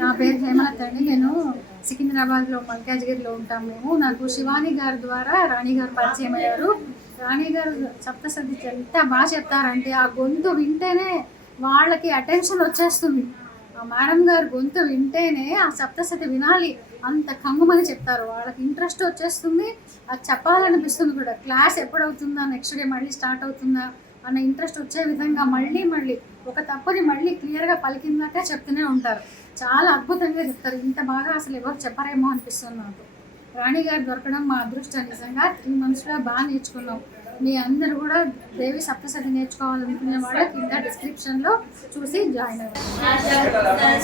నా పేరు హేమలత అండి. నేను సికింద్రాబాద్లో మల్కాజ్గిరిలో ఉంటాం మేము. నాకు శివాని గారి ద్వారా రాణి గారు పరిచయం అయ్యారు. రాణి గారు సప్తసతి ఎంత బాగా చెప్తారంటే ఆ గొంతు వింటేనే వాళ్ళకి అటెన్షన్ వచ్చేస్తుంది. ఆ మేడం గారు గొంతు వింటేనే ఆ సప్తసతి వినాలి అంత కంగుమని చెప్తారు. వాళ్ళకి ఇంట్రెస్ట్ వచ్చేస్తుంది, అది చెప్పాలనిపిస్తుంది కూడా. క్లాస్ ఎప్పుడవుతుందా, నెక్స్ట్ డే మళ్ళీ స్టార్ట్ అవుతుందా అన్న ఇంట్రెస్ట్ వచ్చే విధంగా మళ్ళీ మళ్ళీ ఒక తప్పుని మళ్ళీ క్లియర్గా పలికిందాక చెప్తూనే ఉంటారు. చాలా అద్భుతంగా చెప్తారు. ఇంత బాగా అసలు ఎవరు చెప్పారేమో అనిపిస్తుంది నాకు. రాణి గారు దొరకడం మా అదృష్టం. నిజంగా 3 మంత్స్లో బాగా నేర్చుకున్నాం. మీ అందరూ కూడా దేవి సప్తసతి నేర్చుకోవాలనుకునే వాళ్ళకి కింద డిస్క్రిప్షన్లో చూసి జాయిన్ అవ్వండి.